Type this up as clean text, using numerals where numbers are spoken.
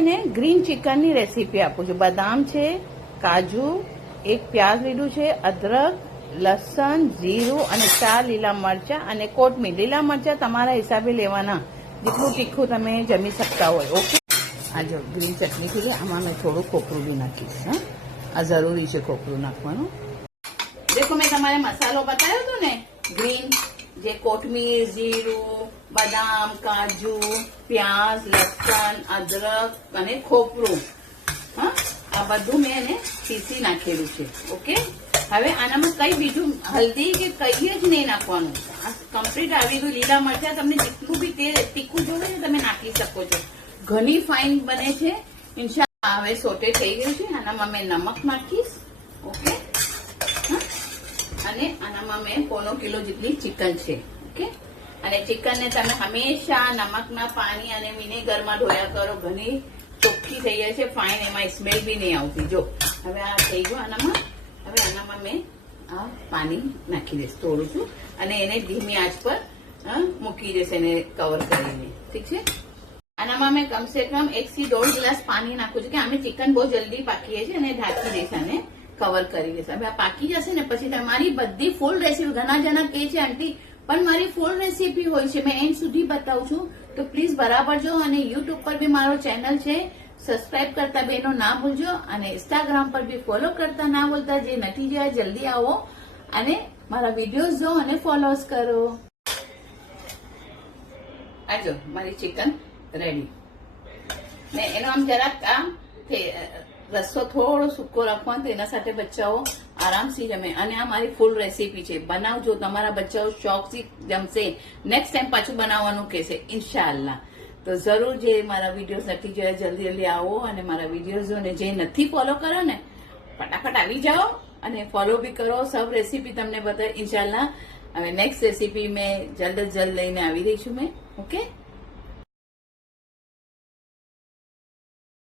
ને green ચિકનની recipe આપું છું. બદામ છે, કાજુ, એક પ્યાજ લીધું છે, અદરક, લસણ, જીરું અને 4 લીલા મરચા અને કોથમીર. લીલા મરચા તમારા હિસાબે લેવાના, જેટલું તીખું તમે જમી શકતા હોય. ઓકે, આ જો ગ્રીન ચટણી થઈ ગઈ. આમાં મેં થોડું ખોપરું બી નાખીશ. હા, આ જરૂરી છે ખોપરું નાખવાનું. દેખો, મેં તમારે મસાલો બતાવ્યો હતો ને, ગ્રીન, જે કોથમીર, જીરું, બદામ, કાજુ, પ્યાજ, લસણ, અદરક અને ખોપરું. હા, આ બધું મેં એને પીસી નાખેલું છે. ઓકે, હવે આનામાં કઈ બીજું હલ્દી કે કઈ જ નહીં નાખવાનું. આ કમ્પ્લીટ આવી ગયું. લીલા મરચા તમને જેટલું બી તીખું જોવે છે તમે નાખી શકો છો. ઘણી ફાઇન બને છે. ઇન્શાલ્લાહ હવે સોટે થઈ ગયું છે. આનામાં મેં નમક નાખીશ. ઓકે, અને આનામાં મેં 1/4 કિલો જેટલી ચિકન છે. ઓકે, અને ચિકનને તમે હંમેશા નમકના પાણી અને વિનેગરમાં ધોયા કરો. ઘણી ચોખ્ખી થઈ જાય છે, ફાઇન, એમાં સ્મેલ બી નહીં આવતી. જો હવે આ થઈ ગયું આનામાં. હવે આનામાં મેં આ પાણી નાખી દઈશ થોડું છું, અને એને ધીમી આંચ પર મૂકી દઈશ, એને કવર કરીને. ઠીક છે, આનામાં મેં કમસે કમ 1 થી 1.5 ગ્લાસ પાણી નાખું છું, કે અમે ચિકન બહુ જલ્દી પાકીએ છીએ, અને ઢાંકી દઈશ, અને કવર કરી દઈશ. હવે આ પાકી જશે ને પછી તમારી બધી ફૂલ રેસીપી, ઘણા જણા કહે છે આંટી પણ મારી ફૂલ રેસીપી હોય છે, મેં એન્ડ સુધી બતાવું છું, તો પ્લીઝ બરાબર જો. અને યુટ્યુબ પર બી મારો ચેનલ છે, સબસ્ક્રાઇબ કરતા બેનો ના ભૂલજો, અને ઇન્સ્ટાગ્રામ પર બી ફોલો કરતા ના ભૂલતા. જે નથી જોયા જલ્દી આવો અને મારા વિડીયોઝ જો અને ફોલોઝ કરો. આજો મારી ચિકન રેડી. ને એનો આમ જરાક આમ રસ્સો થોડો સૂકો રાખવાનો, એના સાથે બચ્ચાઓ આરામથી જમે. અને આ મારી ફૂલ રેસીપી છે, બનાવજો. તમારા બચ્ચાઓ શોખથી જમશે. નેક્સ્ટ ટાઈમ પાછું બનાવવાનું કહેશે ઇન્શાઅલ્લાહ. તો જરૂર, જે મારા વિડીયોઝ નથી જોયા જલ્દી જલ્દી આવો અને મારા વિડીયોઝ, ને જે નથી ફોલો કરો ને ફટાફટ આવી જાઓ અને ફોલો બી કરો. સબ રેસીપી તમને બતાવી ઇન્શાઅલ્લાહ. હવે નેક્સ્ટ રેસીપી મેં જલ્દ લઈને આવી રહી છું મેં. ઓકે.